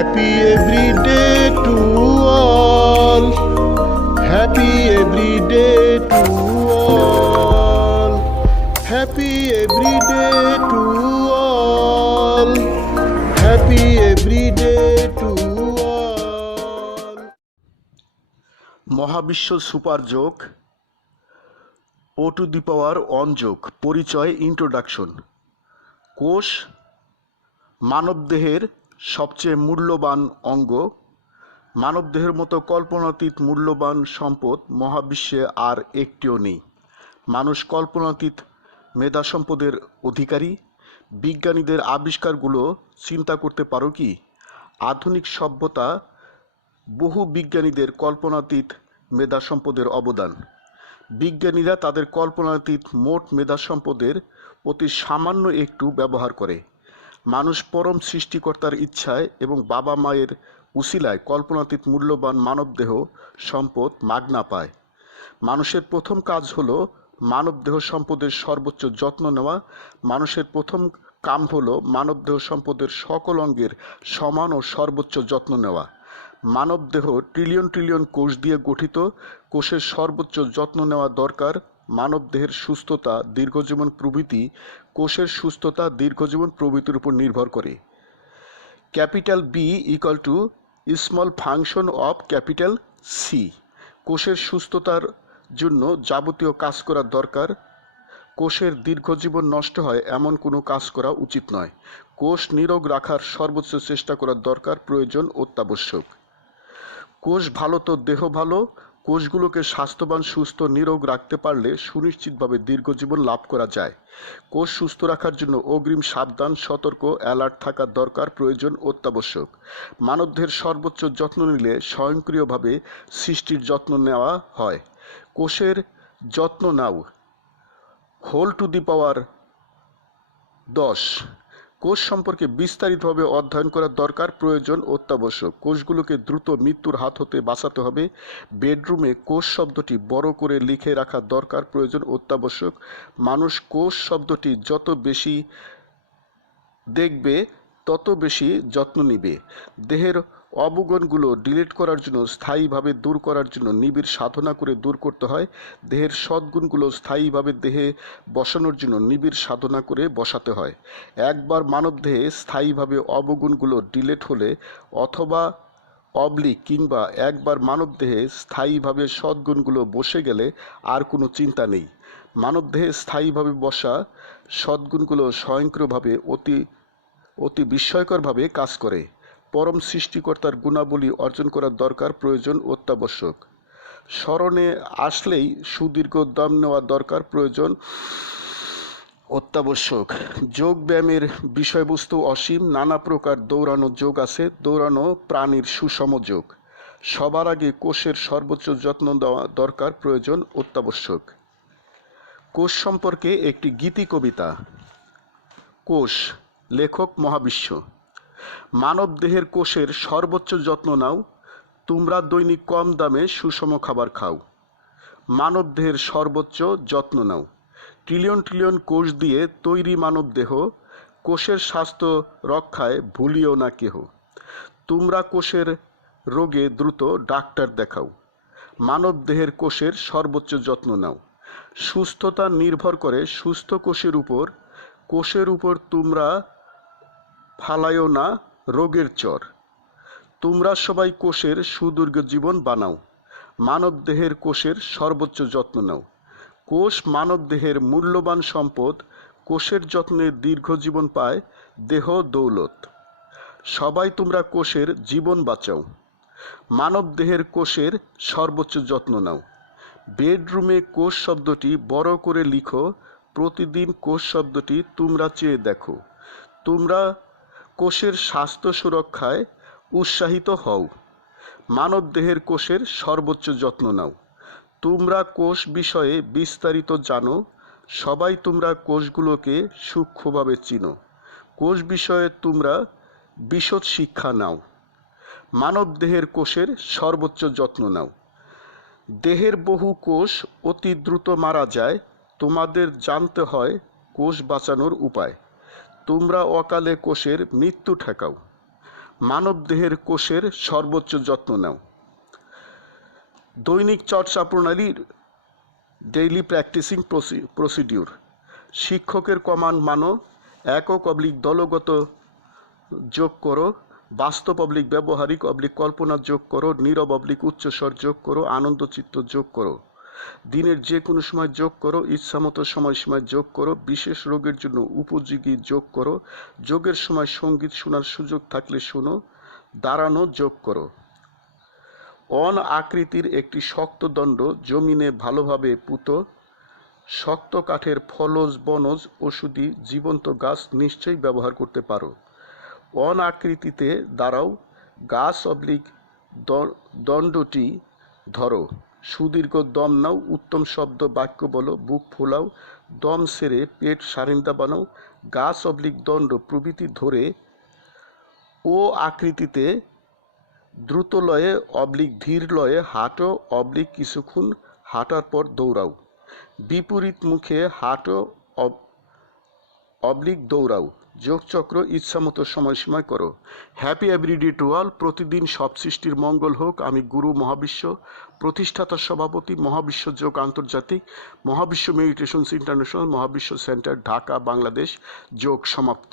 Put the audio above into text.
Happy every day to all. Happy every day to all. Happy every day to all. Happy every day to all. Mahabishwa super yog O to the পাওয়ার অনযোগ পরিচয় introduction কোষ মানবদেহের সবচেয়ে মূল্যবান অঙ্গ। মানবদেহের মতো কল্পনাতীত মূল্যবান সম্পদ মহাবিশ্বে আর একটিও নেই। মানুষ কল্পনাতীত মেধা সম্পদের অধিকারী। বিজ্ঞানীদের আবিষ্কারগুলো চিন্তা করতে পারো কি? আধুনিক সভ্যতা বহু বিজ্ঞানীদের কল্পনাতীত মেধা সম্পদের অবদান। বিজ্ঞানীরা তাদের কল্পনাতীত মোট মেধা সম্পদের অতি সামান্য একটু ব্যবহার করে। মানুষ পরম সৃষ্টিকর্তার ইচ্ছায় এবং বাবা মায়ের উসিলায় কল্পনাতীত মূল্যবান মানবদেহ, সম্পদ, মাগনা পায়। মানুষের প্রথম কাজ হলো মানবদেহ সম্পদের সর্বোচ্চ যত্ন নেওয়া। মানুষের প্রথম কাম হলো মানবদেহ সম্পদের সকল অঙ্গের সমান ও সর্বোচ্চ যত্ন নেওয়া। মানবদেহ ট্রিলিয়ন ট্রিলিয়ন কোষ দিয়ে গঠিত। কোষের সর্বোচ্চ যত্ন নেওয়া দরকার। মানবদেহের সুস্থতা, দীর্ঘজীবন প্রভৃতি কোষের সুস্থতা, দীর্ঘজীবন প্রভৃতির উপর নির্ভর করে। Capital B equal to small function of capital C কোষের সুস্থতার জন্য যাবতীয় কাজ করা দরকার। কোষের দীর্ঘজীবন নষ্ট হয় এমন কোনো কাজ করা উচিত নয়। কোষ নিরোগ রাখার সর্বোচ্চ চেষ্টা করার দরকার, প্রয়োজন অত্যাবশ্যক। কোষ ভালো তো দেহ ভালো কোষগুলোকে স্বাস্থ্যবান, সুস্থ, নিরোগ রাখতে পারলে সুনিশ্চিতভাবে দীর্ঘজীবন লাভ করা যায়। কোষ সুস্থ রাখার জন্য অগ্রিম সাবধান, সতর্ক, অ্যালার্ট থাকার দরকার, প্রয়োজন অত্যাবশ্যক। মানবদেহের সর্বোচ্চ যত্ন নিলে স্বয়ংক্রিয়ভাবে সৃষ্টির যত্ন নেওয়া হয়। কোষের যত্ন নাও। হোল টু দি পাওয়ার দশ। কোষ সম্পর্কে বিস্তারিতভাবে অধ্যয়ন করার দরকার, প্রয়োজন অত্যাবশ্যক। কোষগুলোকে দ্রুত মৃত্যুর হাত হতে বাঁচাতে হবে। বেডরুমে কোষ শব্দটি বড় করে লিখে রাখা দরকার, প্রয়োজন অত্যাবশ্যক। মানুষ কোষ শব্দটি যত বেশি দেখবে, তত বেশি যত্ন নিবে। দেহের অবগুণগুলো ডিলিট করার জন্য, স্থায়ীভাবে দূর করার জন্য নিবিড় সাধনা করে দূর করতে হয়। দেহের সদ্গুণগুলো স্থায়ীভাবে দেহে বসানোর জন্য নিবিড় সাধনা করে বসাতে হয়। একবার মানবদেহে স্থায়ীভাবে অবগুণগুলো ডিলেট হলে অথবা অবলিক কিংবা একবার মানবদেহে স্থায়ীভাবে সদ্গুণগুলো বসে গেলে আর কোনো চিন্তা নেই। মানবদেহে স্থায়ীভাবে বসা সদ্গুণগুলো স্বয়ংক্রিয়ভাবে অতি অতি বিস্ময়করভাবে কাজ করে। পরম সৃষ্টিকর্তার গুণাবলী অর্জন করার দরকার প্রয়োজন অত্যাবশ্যক। স্মরণে আসলেই সুদীর্ঘ দম নেওয়া দরকার প্রয়োজন অত্যাবশ্যক। যোগ ব্যায়ামের বিষয়বস্তু অসীম, নানা প্রকার দৌড়ানো যোগ আছে, দৌড়ানো প্রাণীর সুষম যোগ। সবার আগে কোষের সর্বোচ্চ যত্ন দেওয়া দরকার প্রয়োজন অত্যাবশ্যক। কোষ সম্পর্কে একটি গীতি কবিতা। কোষ, লেখক মহাবিশ্ব। মানব দেহের কোষের সর্বোচ্চ যত্ন নাও। তোমরা দৈনিক কম দামে সুষম খাবার খাও। মানব দেহের সর্বোচ্চ যত্ন নাও। ট্রিলিয়ন ট্রিলিয়ন কোষ দিয়ে তৈরি মানব দেহ কোষের স্বাস্থ্য রক্ষায় ভুলিও না কেহ। তোমরা কোষের রোগে দ্রুত ডাক্তার দেখাও। মানব দেহের কোষের সর্বোচ্চ যত্ন নাও। সুস্থতা নির্ভর করে সুস্থ কোষের উপর। কোষের উপর তোমরা ফালায়ও না, রোগের চর। তোমরা সবাই কোষের সুদীর্ঘ জীবন বানাও। মানব দেহের কোষের সর্বোচ্চ যত্ন নাও। কোষ মানব দেহের মূল্যবান সম্পদ, কোষের যত্নে দীর্ঘ জীবন পায় দেহ দৌলত। সবাই তোমরা কোষের জীবন বাঁচাও। মানব দেহের কোষের সর্বোচ্চ যত্ন নাও। বেডরুমে কোষ শব্দটি বড় করে লিখো। প্রতিদিন কোষ শব্দটি তোমরা চেয়ে দেখো। তোমরা কোষের স্বাস্থ্য সুরক্ষায় উৎসাহিত হও। মানব দেহের কোষের সর্বোচ্চ যত্ন নাও। তোমরা কোষ বিষয়ে বিস্তারিত জানো, সবাই তোমরা কোষগুলোকে সূক্ষ্মভাবে চিনো। কোষ বিষয়ে তোমরা বিশদ শিক্ষা নাও। মানব দেহের কোষের সর্বোচ্চ যত্ন নাও। দেহের বহু কোষ অতি দ্রুত মারা যায়, তোমাদের জানতে হয় কোষ বাঁচানোর উপায়। তোমরা অকালে কোষের মৃত্যু ঠেকাও। মানবদেহের কোষের সর্বোচ্চ যত্ন নাও। দৈনিক চর্চা প্রণালীর ডেইলি প্র্যাকটিসিং প্রসিডিউর শিক্ষকের কমান্ড মানো, একক অবলিক দলগত যোগ করো, বাস্তব অবলিক ব্যবহারিক অবলিক কল্পনা যোগ করো, নীরব অবলিক উচ্চস্বর যোগ করো আনন্দচিত্ত যোগ করো। দিনের যে কোনো সময় যোগ করো, ইচ্ছামতো সময়সীমায় যোগ করো, বিশেষ রোগের জন্য উপযোগী যোগ করো। যোগের সময় সংগীত শোনার সুযোগ থাকলে শোনো, দাঁড়ানো যোগ করো। অন আকৃতির একটি শক্ত দণ্ড জমিনে ভালোভাবে পুত। শক্ত কাঠের ফলজ, বনজ ওষুধি জীবন্ত গাছ নিশ্চয়ই ব্যবহার করতে পারো। অন আকৃতিতে দাঁড়াও, গাছ অবলিক দণ্ডটি ধরো। সুদীর্ঘ দম নাও, উত্তম শব্দ বাক্য বলো, বুক ফোলাও, দম সেরে পেট সারিন্দা বানাও, গাছ অবলিক দণ্ড প্রভৃতি ধরে, ও আকৃতিতে দ্রুত লয়ে, অবলিক ধীর লয়ে হাঁটো, অবলিক কিছুক্ষণ হাঁটার পর দৌড়াও। বিপরীত মুখে হাঁটো, অব- অবলিক দৌড়াও। যোগচক্র ইচ্ছামতো সময়সীমায় করো। হ্যাপি এভরিডে টু অল প্রতিদিন সব সৃষ্টির মঙ্গল হোক। আমি গুরু মহাবিশ্ব, প্রতিষ্ঠাতা সভাপতি মহাবিশ্ব যোগ আন্তর্জাতিক, Mahabishwa meditations international, Mahabishwa centre, Dhaka, Bangladesh, yog সমাপ্ত।